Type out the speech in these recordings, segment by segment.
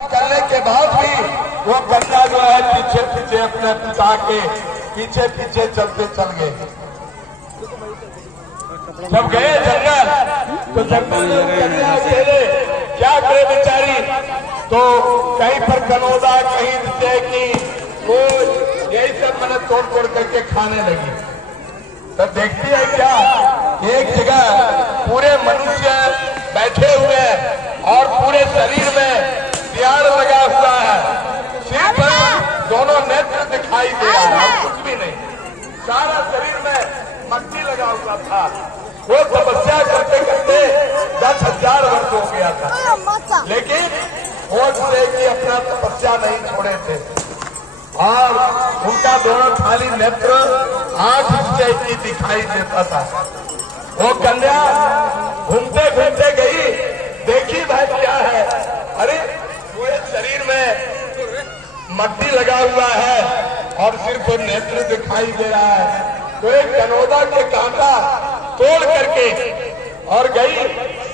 करने के बाद भी वो कन्या जो है पीछे पीछे अपने पिता के पीछे पीछे चलते चल गए। जब गए जंगल तो जंगल में कन्या अकेले क्या करे बेचारी, तो कहीं पर कनौदा कहीं की वो यही सब मैंने तोड़ तोड़ करके खाने लगी। तो देखती है क्या, एक जगह पूरे मनुष्य बैठे हुए और पूरे शरीर में सियार लगा हुआ है, सिर पर दोनों नेत्र दिखाई दे रहा है, कुछ भी नहीं, सारा शरीर में मट्टी लगा हुआ था। वो तपस्या करते करते 10,000 वर्ष हो गया था, लेकिन वो से कि अपना तपस्या नहीं छोड़े थे और उनका दोनों खाली नेत्र 8 इंच की दिखाई देता था। वो कन्या घूमते घूमते गई, देखी भाई क्या है, अरे पूरे शरीर में मट्टी लगा हुआ है और सिर्फ नेत्र दिखाई दे रहा है। तो एक कनौदा के कांटा तोड़ करके और गई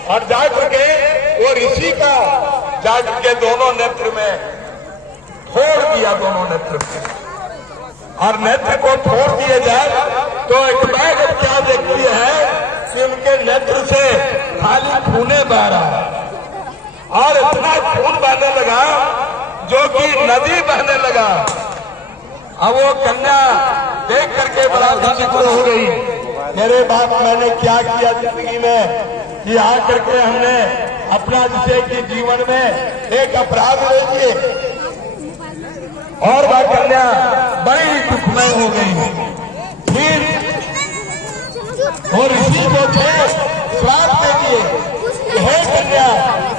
और जा करके वो ऋषि का जा करके दोनों नेत्र में फोड़ दिया, दोनों नेत्र में। और नेत्र को फोड़ दिए जाए तो एक बैग क्या देखती है कि उनके नेत्र से खाली खूने बह रहा है और इतना खून बहने लगा जो कि नदी बहने लगा। अब वो कन्या देख करके बड़ा विचित्र हो गई, मेरे बाप मैंने क्या किया जिंदगी में कि आकर के हमने अपना जिसे कि जीवन में एक अपराध ले लिए। और वह कन्या बड़ी दुखमय हो गई। फिर वो ऋषि जो थे श्राप दे दिए, हे कन्या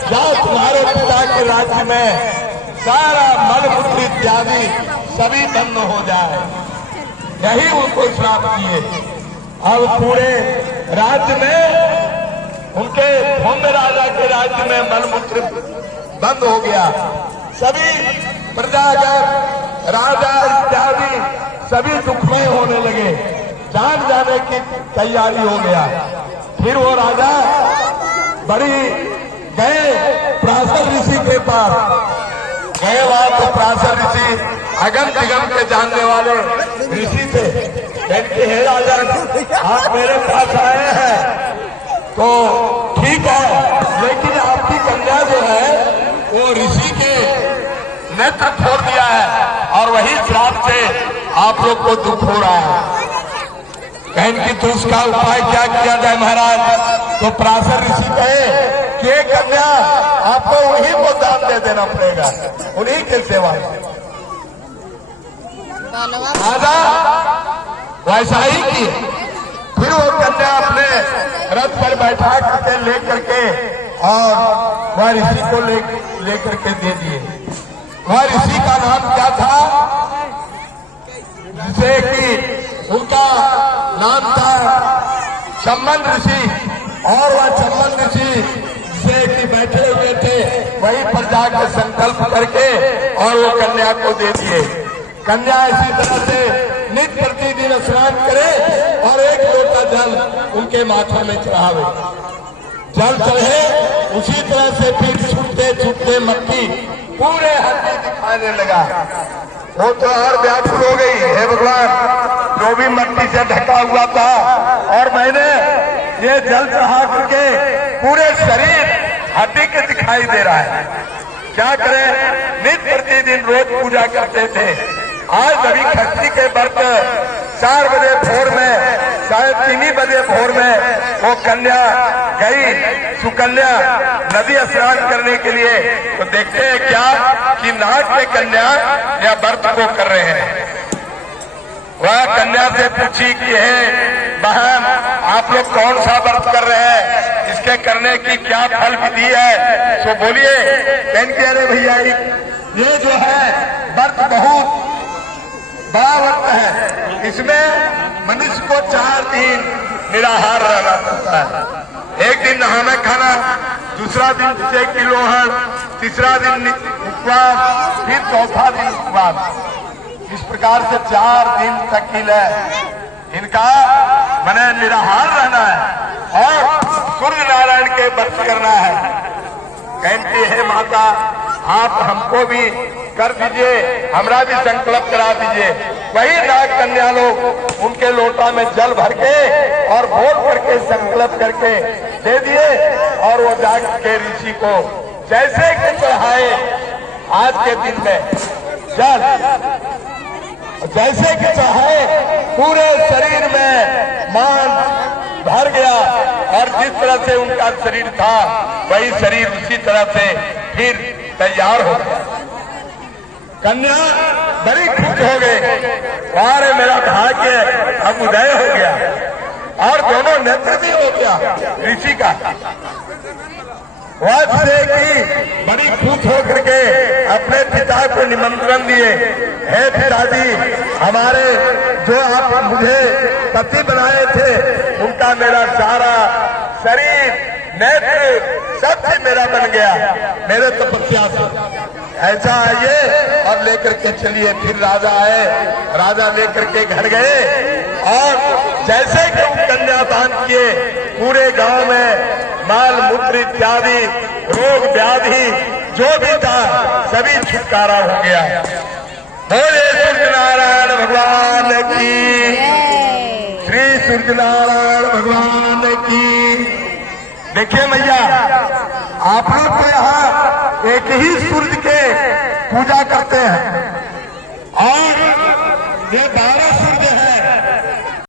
जाओ तुम्हारे पिता के राज्य में सारा मलमूत्र इत्यादि सभी बंद हो जाए, यही उनको श्राप दिए। अब पूरे राज्य में उनके भौम्य राजा के राज्य में मलमूत्र बंद हो गया, सभी प्रजागण राजा इत्यादि सभी दुखमय होने लगे, जान जाने की तैयारी हो गया। फिर वो राजा बड़ी गए पराशर ऋषि के पास, गए वहां तो पराशर ऋषि अगम दिगम के जानने वाले ऋषि थे। कहते हे राजा आप मेरे पास आए हैं तो ठीक है, लेकिन आपकी कन्या जो है वो ऋषि के नेत्र फोड़ दिया है और वही श्राप से आप लोग को दुख हो रहा है। कहन की तो उसका उपाय क्या किया जाए महाराज? तो पराशर ऋषि कहे कि कन्या आपको उन्हीं को दान दे देना पड़ेगा, उन्हीं के सेवा से। राजा वैसा ही किए। फिर वो कन्या अपने रथ पर बैठा करके लेकर के और वह ऋषि को लेकर के दे दिए। वह ऋषि का नाम क्या था? जिसे कि उनका नाम था चम्मन ऋषि, और वह चम्मन ऋषि जिसे कि बैठे हुए थे वहीं पर जाकर संकल्प करके और वो कन्या को दे दिए। कन्या इसी तरह से नित्य प्रतिदिन स्नान करे और एक लोटा जल उनके माथा में चढ़ावे। जल चढ़े उसी तरह से फिर छूटते छूटते मट्टी पूरे हड्डी दिखाने लगा। वो तो और व्याकुल हो गई, हे भगवान जो भी मट्टी से ढका हुआ था और मैंने ये जल चढ़ा करके पूरे शरीर हड्डी के दिखाई दे रहा है, क्या करें? नित्य प्रतिदिन रोज पूजा करते थे। आज अभी खस्ती के वक्त 4 बजे भोर में, शायद 3 बजे भोर में वो कन्या गई सुकन्या नदी स्नान करने के लिए। तो देखते हैं क्या कि नाग के कन्या या व्रत को कर रहे हैं। वह कन्या से पूछी कि हे बहन आप लोग कौन सा व्रत कर रहे हैं, इसके करने की क्या फल विधि है? तो बोलिए। कहेंगे अरे भैया ये जो है व्रत बहुत बड़ा व्रत है, इसमें मनुष्य को 4 दिन निराहार रहना पड़ता है। एक दिन नहाना खाना, दूसरा दिन 1 किलो हर, तीसरा दिन उपवास, फिर चौथा दिन उपवास। इस प्रकार से 4 दिन तक इनका मैंने निराहार रहना है और सूर्य नारायण के व्रत करना है। कहती है माता आप हमको भी कर दीजिए, हमरा भी संकल्प करा दीजिए। वही नाग कन्या लोग उनके लोटा में जल भर के और भोग करके संकल्प करके दे दिए और वो जाग के ऋषि को जैसे कि चढ़ाए आज के दिन में जल, जैसे कि चढ़ाए पूरे शरीर में मान भर गया और जिस तरह से उनका शरीर था वही शरीर उसी तरह से फिर तैयार हो गया। कन्या बड़ी खुश हो गए, अरे मेरा भाग्य अब उदय हो गया और दोनों नेत्र भी हो गया ऋषि का। वैसे कि बड़ी खुश होकर के अपने पिता को निमंत्रण दिए, हे पिताजी, हमारे जो आप मुझे पति बनाए थे उनका मेरा सारा शरीर नेत्र सब चीज मेरा बन गया मेरे तपस्या से, ऐसा आइए और लेकर के चलिए। फिर राजा आए, राजा लेकर के घर गए और जैसे कि कन्यादान किए पूरे गांव में माल मूत्र इत्यादि रोग व्याधि जो भी था सभी छुटकारा हो गया। बोले सूर्य नारायण भगवान की, श्री सूर्य नारायण भगवान की। देखिए मैया, आप लोग तो यहाँ एक ही सूर्य के पूजा करते हैं,